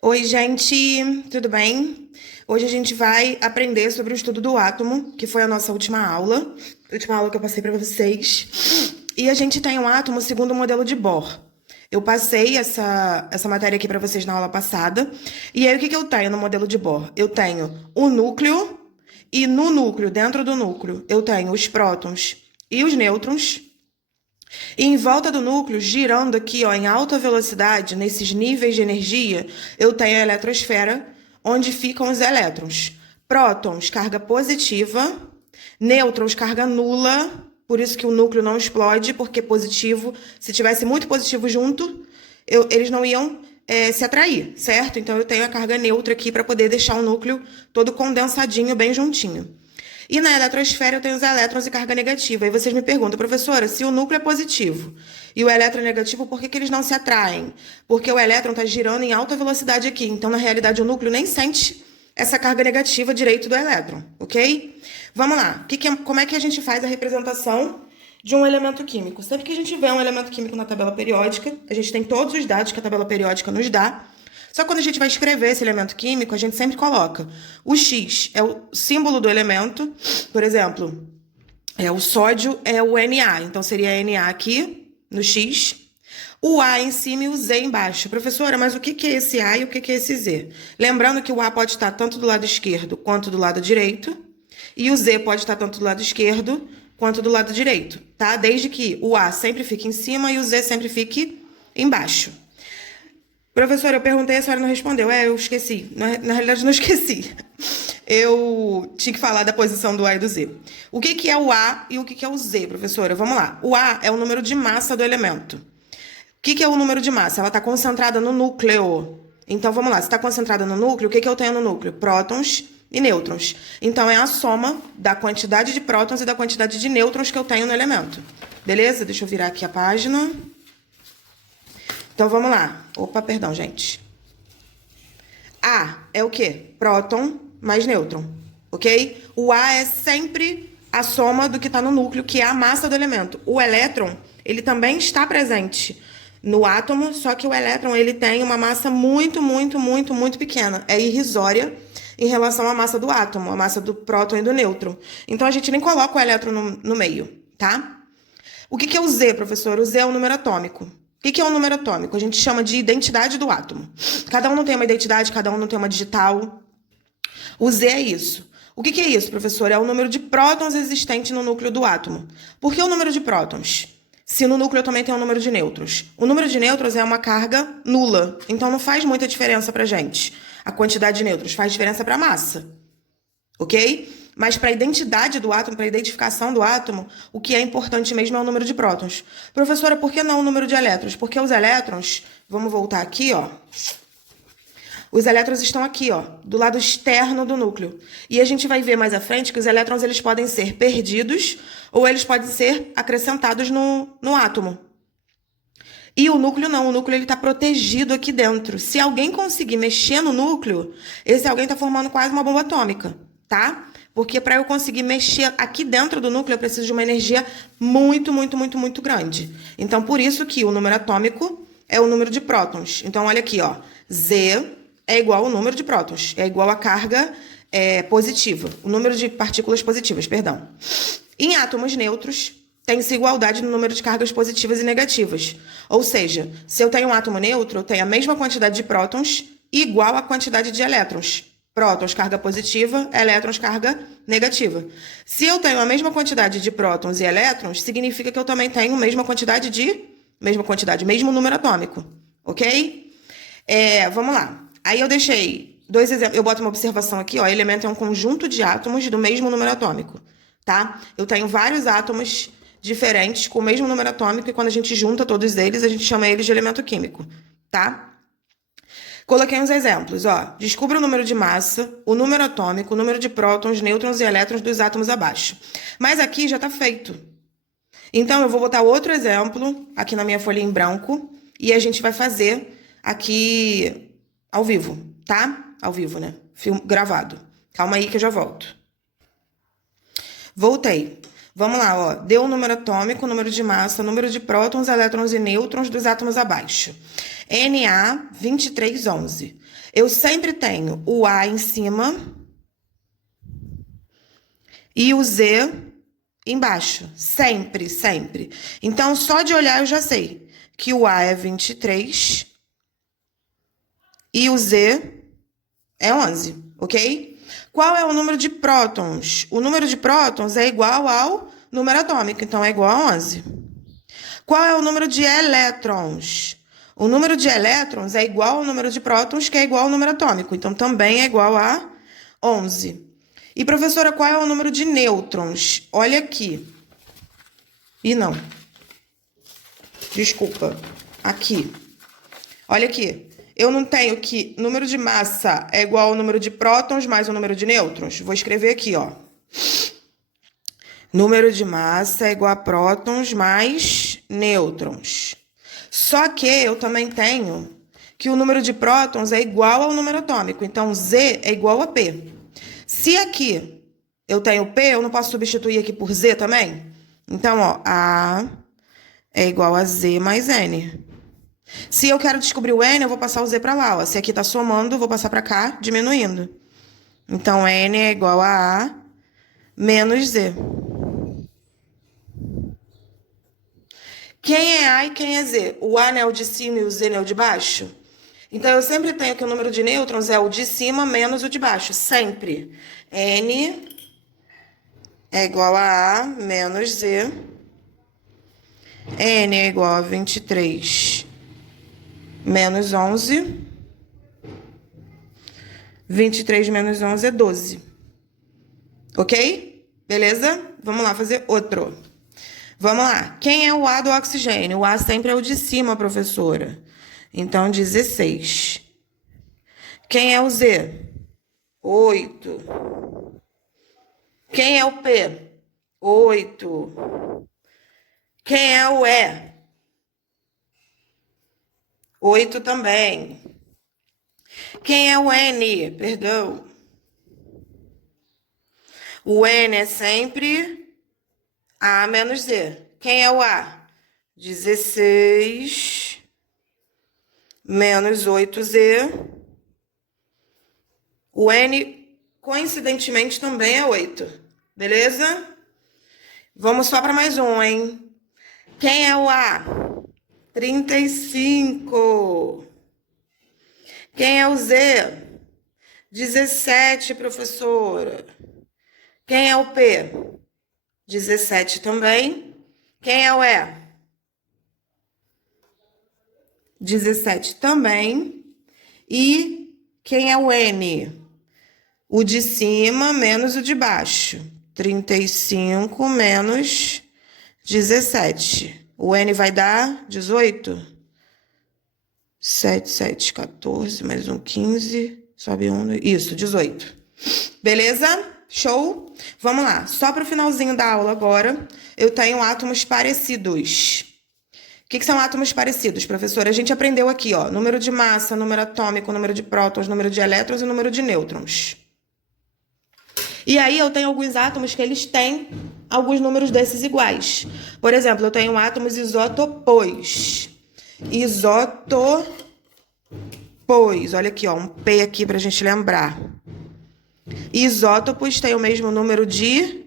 Oi, gente, tudo bem? Hoje a gente vai aprender sobre o estudo do átomo, que foi a nossa última aula que eu passei para vocês. E a gente tem um átomo segundo o modelo de Bohr. Eu passei essa matéria aqui para vocês na aula passada. E aí, o que que eu tenho no modelo de Bohr? Eu tenho o núcleo, e no núcleo, dentro do núcleo, eu tenho os prótons e os nêutrons. E em volta do núcleo, girando aqui, ó, em alta velocidade, nesses níveis de energia, eu tenho a eletrosfera, onde ficam os elétrons. Prótons, carga positiva. Nêutrons, carga nula. Por isso que o núcleo não explode, porque positivo, se tivesse muito positivo junto, eles não iam se atrair, certo? Então eu tenho a carga neutra aqui para poder deixar o núcleo todo condensadinho, bem juntinho. E na eletrosfera eu tenho os elétrons e carga negativa. Aí vocês me perguntam, professora, se o núcleo é positivo e o elétron é negativo, por que que eles não se atraem? Porque o elétron está girando em alta velocidade aqui. Então, na realidade, o núcleo nem sente essa carga negativa direito do elétron, ok? Vamos lá. Como é que a gente faz a representação de um elemento químico? Sempre que a gente vê um elemento químico na tabela periódica, a gente tem todos os dados que a tabela periódica nos dá. Só que quando a gente vai escrever esse elemento químico, a gente sempre coloca o X é o símbolo do elemento. Por exemplo, o sódio é o Na, então seria Na aqui no X. O A em cima e o Z embaixo. Professora, mas o que é esse A e o que é esse Z? Lembrando que o A pode estar tanto do lado esquerdo quanto do lado direito. E o Z pode estar tanto do lado esquerdo quanto do lado direito, tá? Desde que o A sempre fique em cima e o Z sempre fique embaixo. Professora, eu perguntei, a senhora não respondeu. Eu esqueci. Na realidade, não esqueci. Eu tinha que falar da posição do A e do Z. O que é o A e o que é o Z, professora? Vamos lá. O A é o número de massa do elemento. O que é o número de massa? Ela está concentrada no núcleo. Então, vamos lá. Se está concentrada no núcleo, o que eu tenho no núcleo? Prótons e nêutrons. Então, é a soma da quantidade de prótons e da quantidade de nêutrons que eu tenho no elemento. Beleza? Deixa eu virar aqui a página. Então, vamos lá. Opa, perdão, gente. A é o quê? Próton mais nêutron, ok? O A é sempre a soma do que está no núcleo, que é a massa do elemento. O elétron, ele também está presente no átomo, só que o elétron, ele tem uma massa muito, muito, muito, muito pequena. É irrisória em relação à massa do átomo, a massa do próton e do nêutron. Então, a gente nem coloca o elétron no meio, tá? O que é o Z, professor? O Z é o número atômico. O que é um número atômico? A gente chama de identidade do átomo. Cada um não tem uma identidade, cada um não tem uma digital. O Z é isso. O que é isso, professor? É o número de prótons existente no núcleo do átomo. Por que o número de prótons? Se no núcleo também tem um número de nêutrons. O número de nêutrons é uma carga nula. Então não faz muita diferença pra gente. A quantidade de nêutrons faz diferença para a massa. Ok? Mas para a identidade do átomo, para a identificação do átomo, o que é importante mesmo é o número de prótons. Professora, por que não o número de elétrons? Porque os elétrons, vamos voltar aqui, ó. Os elétrons estão aqui, ó, do lado externo do núcleo. E a gente vai ver mais à frente que os elétrons eles podem ser perdidos ou eles podem ser acrescentados no átomo. E o núcleo não, o núcleo ele está protegido aqui dentro. Se alguém conseguir mexer no núcleo, esse alguém está formando quase uma bomba atômica, tá? Porque para eu conseguir mexer aqui dentro do núcleo, eu preciso de uma energia muito, muito, muito, muito grande. Então, por isso que o número atômico é o número de prótons. Então, olha aqui, ó. Z é igual ao número de prótons. É igual à carga positiva. O número de partículas positivas, perdão. Em átomos neutros, tem-se igualdade no número de cargas positivas e negativas. Ou seja, se eu tenho um átomo neutro, eu tenho a mesma quantidade de prótons igual à quantidade de elétrons. Prótons, carga positiva, elétrons, carga negativa. Se eu tenho a mesma quantidade de prótons e elétrons, significa que eu também tenho a mesma quantidade, mesmo número atômico, ok? Vamos lá. Aí eu deixei dois exemplos, eu boto uma observação aqui, ó, elemento é um conjunto de átomos do mesmo número atômico, tá? Eu tenho vários átomos diferentes com o mesmo número atômico e quando a gente junta todos eles, a gente chama eles de elemento químico, tá? Coloquei uns exemplos, ó. Descubra o número de massa, o número atômico, o número de prótons, nêutrons e elétrons dos átomos abaixo. Mas aqui já está feito. Então, eu vou botar outro exemplo aqui na minha folha em branco e a gente vai fazer aqui ao vivo, tá? Ao vivo, né? Gravado. Calma aí que eu já volto. Voltei. Vamos lá, ó. Deu o número atômico, o número de massa, o número de prótons, elétrons e nêutrons dos átomos abaixo. Na2311. Eu sempre tenho o A em cima e o Z embaixo. Sempre, sempre. Então, só de olhar eu já sei que o A é 23 e o Z é 11, ok? Qual é o número de prótons? O número de prótons é igual ao número atômico, então é igual a 11. Qual é o número de elétrons? O número de elétrons é igual ao número de prótons, que é igual ao número atômico, então também é igual a 11. E, professora, qual é o número de nêutrons? Olha aqui. Ih, não. Desculpa. Aqui. Olha aqui. Eu não tenho que número de massa é igual ao número de prótons mais o número de nêutrons? Vou escrever aqui, ó. Número de massa é igual a prótons mais nêutrons. Só que eu também tenho que o número de prótons é igual ao número atômico. Então, Z é igual a P. Se aqui eu tenho P, eu não posso substituir aqui por Z também? Então, ó, A é igual a Z mais N. Se eu quero descobrir o N, eu vou passar o Z para lá, ó. Se aqui tá somando, eu vou passar para cá, diminuindo. Então, N é igual a A menos Z. Quem é A e quem é Z? O A é o de cima e o Z é o de baixo? Então, eu sempre tenho que o número de nêutrons é o de cima menos o de baixo. Sempre. N é igual a menos Z. N é igual a 23 menos 11. 23 menos 11 é 12. Ok? Beleza? Vamos lá fazer outro. Vamos lá. Quem é o A do oxigênio? O A sempre é o de cima, professora. Então, 16. Quem é o Z? 8. Quem é o P? 8. Quem é o E? 8 também. Quem é o N? Perdão. O N é sempre A menos Z. Quem é o A? 16 menos 8Z. O N, coincidentemente, também é 8. Beleza? Vamos só para mais um, hein? Quem é o A? 35. Quem é o Z? 17, professora. Quem é o P? 17 também. Quem é o E? 17 também. E quem é o N? O de cima menos o de baixo. 35 menos 17. O N vai dar 18? 7, 7, 14, mais um 15. Sobe um. Isso, 18. Beleza? Show? Vamos lá. Só para o finalzinho da aula agora, eu tenho átomos parecidos. O que são átomos parecidos, professora? A gente aprendeu aqui, ó, número de massa, número atômico, número de prótons, número de elétrons e número de nêutrons. E aí eu tenho alguns átomos que eles têm alguns números desses iguais. Por exemplo, eu tenho átomos isótopos. Isótopos. Olha aqui, ó, um P aqui pra gente lembrar. Isótopos têm o mesmo número de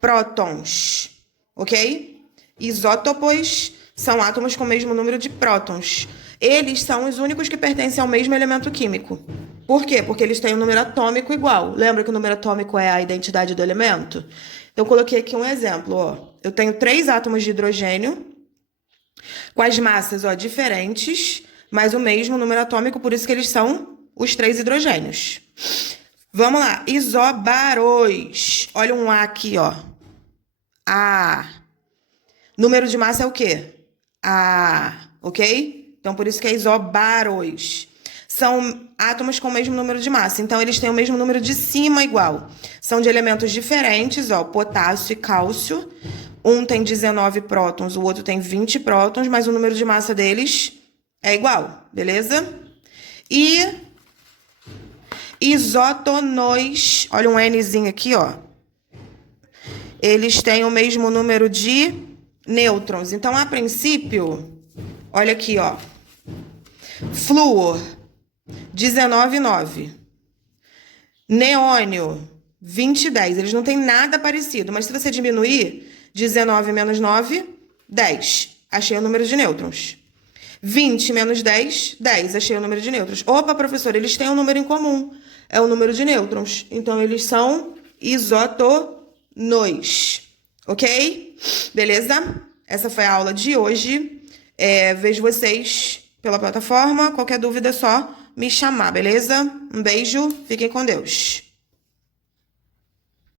prótons, ok? Isótopos são átomos com o mesmo número de prótons. Eles são os únicos que pertencem ao mesmo elemento químico. Por quê? Porque eles têm um número atômico igual. Lembra que o número atômico é a identidade do elemento? Então, eu coloquei aqui um exemplo, ó. Eu tenho 3 átomos de hidrogênio com as massas, ó, diferentes, mas o mesmo número atômico, por isso que eles são os 3 hidrogênios. Vamos lá. Isóbaros. Olha um A aqui, ó. A. Número de massa é o quê? A. Ok? Então, por isso que é isóbaros. São átomos com o mesmo número de massa. Então, eles têm o mesmo número de cima igual. São de elementos diferentes, ó. Potássio e cálcio. Um tem 19 prótons, o outro tem 20 prótons, mas o número de massa deles é igual. Beleza? E isótonos. Olha um Nzinho aqui, ó. Eles têm o mesmo número de nêutrons. Então, a princípio, olha aqui, ó. Flúor, 19,9. Neônio, 20,10. Eles não têm nada parecido, mas se você diminuir, 19 menos 9, 10. Achei o número de nêutrons. 20 menos 10, 10. Achei o número de nêutrons. Opa, professor, eles têm um número em comum. É o número de nêutrons. Então, eles são isótonos. Ok? Beleza? Essa foi a aula de hoje. Vejo vocês pela plataforma. Qualquer dúvida é só me chamar, beleza? Um beijo. Fiquem com Deus.